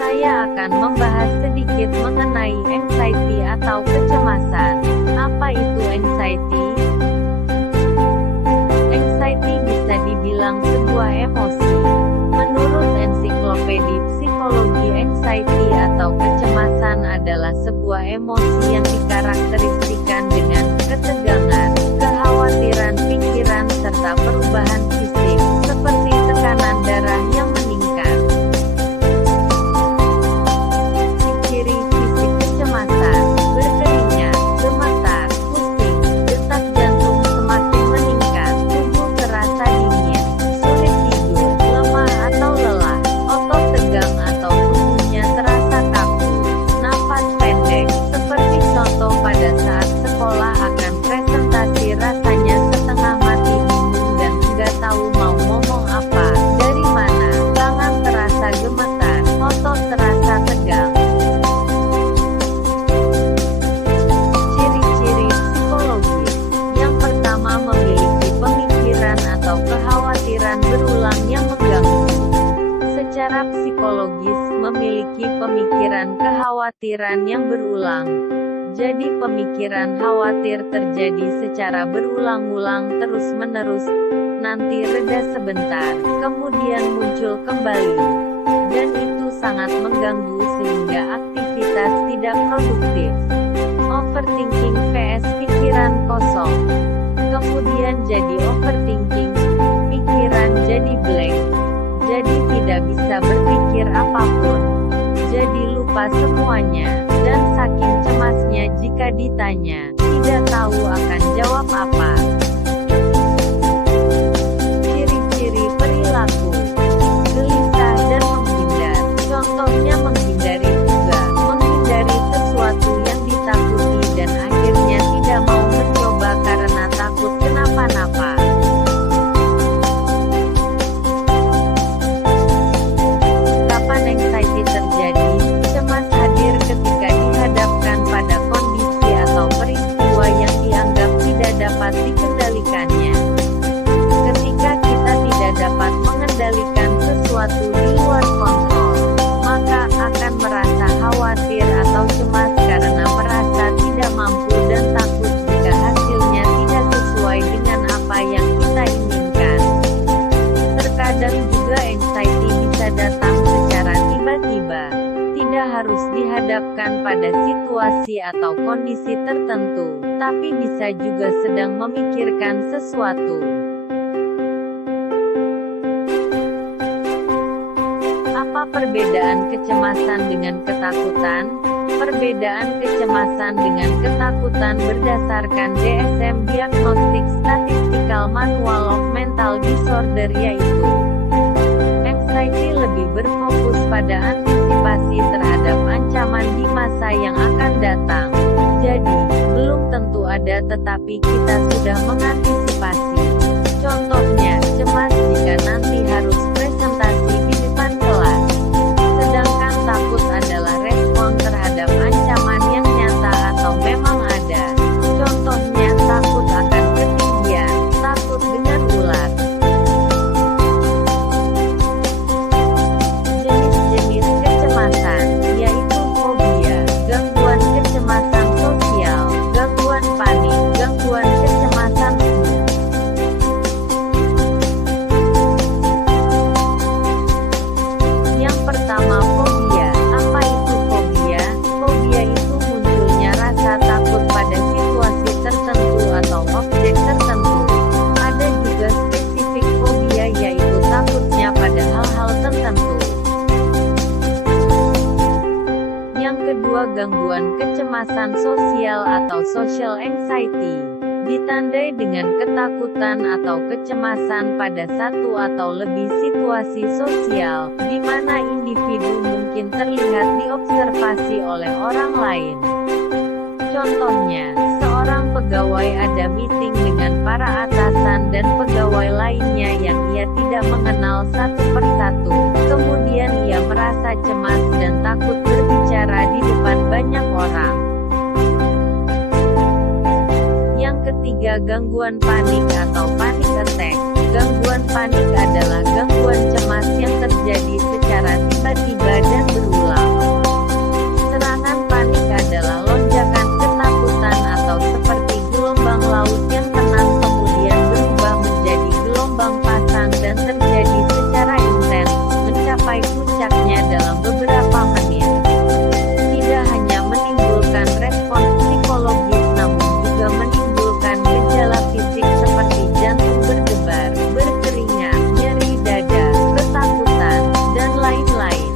Saya akan membahas sedikit mengenai anxiety atau kecemasan. Apa itu anxiety? Anxiety bisa dibilang sebuah emosi. Menurut ensiklopedi psikologi, anxiety atau kecemasan adalah sebuah emosi yang dikarakteristikan dengan ketegangan, kekhawatiran pikiran, serta perubahan fisik, seperti tekanan darah yang meningkat. Ciri fisik kecemasan: berkeringat, gemetar, pusing, detak jantung semakin meningkat, tubuh terasa dingin, sulit tidur, lemah atau lelah, otot tegang atau tubuhnya terasa kaku, napas pendek, seperti contoh pada saat sekolah akan presentasi, rasanya setengah mati, bingung dan nggak tahu mau ngomong apa, dari mana, tangan terasa gemetar, otot terasa tegang. Ciri-ciri psikologis. Yang pertama, memiliki pemikiran atau kekhawatiran berulang yang mengganggu. Secara psikologis, memiliki pemikiran kekhawatiran yang berulang. Jadi pemikiran khawatir terjadi secara berulang-ulang terus-menerus, nanti reda sebentar, kemudian muncul kembali. Dan itu sangat mengganggu sehingga aktivitas tidak produktif. Overthinking vs pikiran kosong. Kemudian jadi overthinking, pikiran jadi blank. Jadi tidak bisa berpikir apapun. Jadi lupa semuanya, dan saking cemasnya jika ditanya, tidak tahu akan jawab apa. Ciri-ciri perilaku: gelisah dan menghindar. Contohnya menghindari tugas, menghindari sesuatu yang ditakuti dan akhirnya tidak mau mencoba karena takut kenapa-napa. Kapan anxiety terjadi? Cemas hadir ketika dihadapkan pada kondisi atau peristiwa yang dianggap tidak dapat dikendalikannya. Ketika kita tidak dapat mengendalikan sesuatu di luar kontrol, maka akan merasa khawatir atau cemas karena merasa tidak mampu dan takut jika hasilnya tidak sesuai dengan apa yang kita inginkan. Terkadang juga anxiety bisa datang secara tiba-tiba, tidak harus dihadapkan pada situasi atau kondisi tertentu, tapi bisa juga sedang memikirkan sesuatu. Apa perbedaan kecemasan dengan ketakutan? Perbedaan kecemasan dengan ketakutan berdasarkan DSM Diagnostic Statistical Manual of Mental Disorder, yaitu anxiety lebih berfokus pada antisipasi terhadap ancaman di masa yang akan datang. Jadi, belum tentu ada tetapi kita sudah mengantisipasi. Contohnya, cemas jika nanti harus presentasi di depan kelas. Sedangkan takut adalah respon terhadap ancaman yang nyata atau memang ada. Contohnya takut akan ketinggian, takut dengan ular. Jenis-jenis kecemasan, yaitu fobia, gangguan kecemasan sosial, gangguan panik, gangguan kecemasan umum. Yang pertama, fobia. Apa itu fobia? Fobia itu munculnya rasa takut pada situasi tertentu atau objek tertentu. Ada juga spesifik fobia, yaitu takutnya pada hal-hal tertentu. Yang kedua, gangguan kecemasan sosial atau social anxiety. Ditandai dengan ketakutan atau kecemasan pada satu atau lebih situasi sosial, di mana individu mungkin terlihat diobservasi oleh orang lain. Contohnya, seorang pegawai ada meeting dengan para atasan dan pegawai lainnya yang ia tidak mengenal satu persatu. Kemudian ia merasa cemas dan takut berbicara di depan banyak orang. Yang ketiga, gangguan panik atau panic attack. Gangguan panik dan terjadi secara intens, mencapai puncaknya dalam beberapa menit. Tidak hanya menimbulkan respon psikologis namun juga menimbulkan gejala fisik seperti jantung berdebar, berkeringat, nyeri dada, ketakutan, dan lain-lain.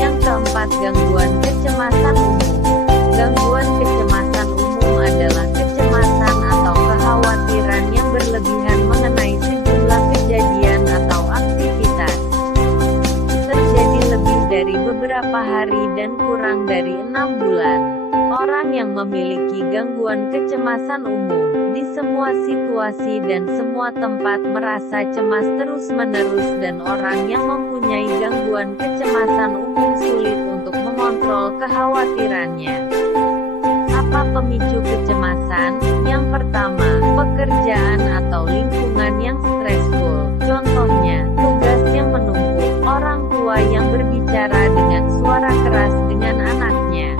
Yang keempat, gangguan kecemasan umum. Gangguan kecemasan umum adalah kecemasan atau kekhawatiran yang berlebihan mengenai sejumlah kejadian atau aktivitas. Terjadi lebih dari beberapa hari dan kurang dari 6 bulan. Orang yang memiliki gangguan kecemasan umum, di semua situasi dan semua tempat merasa cemas terus-menerus, dan orang yang mempunyai gangguan kecemasan umum sulit untuk mengontrol kekhawatirannya. Apa pemicu kecemasan? Yang pertama, pekerjaan atau lingkungan yang stresful. Contohnya, tugas yang menumpuk, orang tua yang berbicara dengan suara keras dengan anaknya.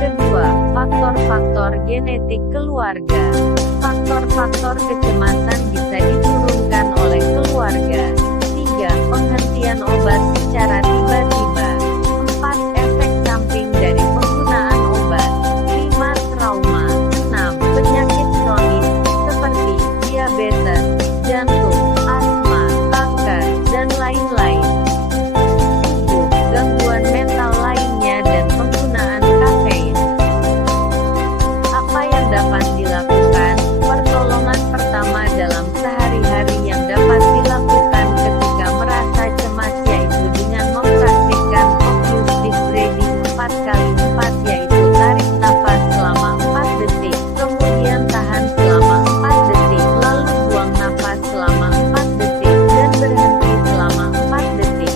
Kedua, faktor-faktor genetik keluarga. Faktor-faktor kecemasan bisa diturunkan oleh keluarga. 3. Penghentian obat secara tiba-tiba. 4. Efek samping dari penggunaan obat. 5. Trauma. 6. Penyakit kronis, seperti diabetes, jantung, asma, kanker, dan lain-lain. 7. Gangguan mental lainnya dan penggunaan kafein. Apa yang dapat dilakukan? Pertolongan pertama dalam sehari-hari yang dapat dilakukan ketika merasa cemas yaitu dengan mempraktikkan focus deep breathing 4x4, yaitu tarik nafas selama 4 detik, kemudian tahan selama 4 detik, lalu buang nafas selama 4 detik, dan berhenti selama 4 detik.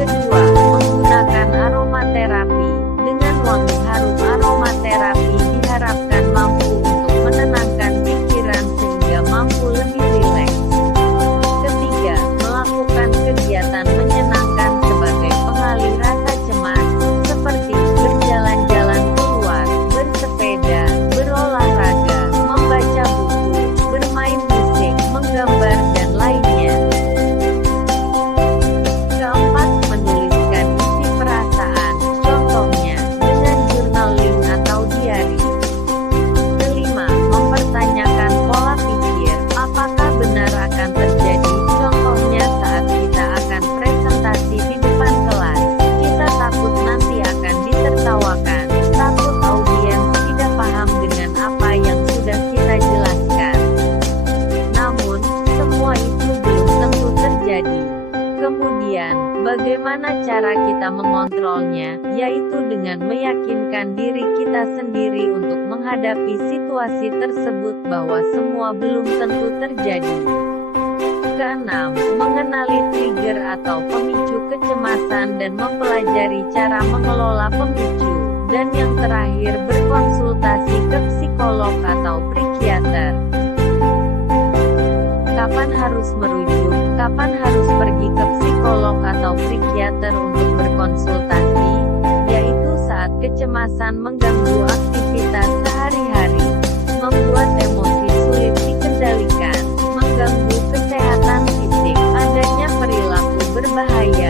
Kedua, menggunakan aromaterapi. Dengan wangi harum aromaterapi diharapkan mampu untuk menenangkan pikiran sehingga mampu lebih rileks. Ketiga, melakukan kegiatan menyenangkan sebagai pengalih rasa cemas, seperti berjalan-jalan keluar, bersepeda, berolahraga, membaca buku, bermain musik, menggambar, dan lainnya. Keempat, menuliskan isi perasaan, contohnya dengan journaling atau diari. Kelima, mempertanyakan pola pikir, apakah benar akan terjadi, contohnya saat kita akan presentasi di depan kelas, kita takut nanti akan ditertawakan, takut audiens tidak paham dengan apa yang sudah kita jelaskan. Namun, semua itu belum tentu terjadi. Kemudian, bagaimana cara kita mengontrolnya, yaitu dengan meyakinkan diri kita sendiri untuk menghadapi situasi tersebut bahwa semua belum tentu terjadi. Keenam, mengenali trigger atau pemicu kecemasan dan mempelajari cara mengelola pemicu. Dan yang terakhir, berkonsultasi ke psikolog atau psikiater. Kapan harus merujuk? Kapan harus pergi ke psikolog atau psikiater untuk berkonsultasi? Yaitu saat kecemasan mengganggu aktivitas sehari-hari, membuat emosi sulit dikendalikan, mengganggu kesehatan fisik, adanya perilaku berbahaya,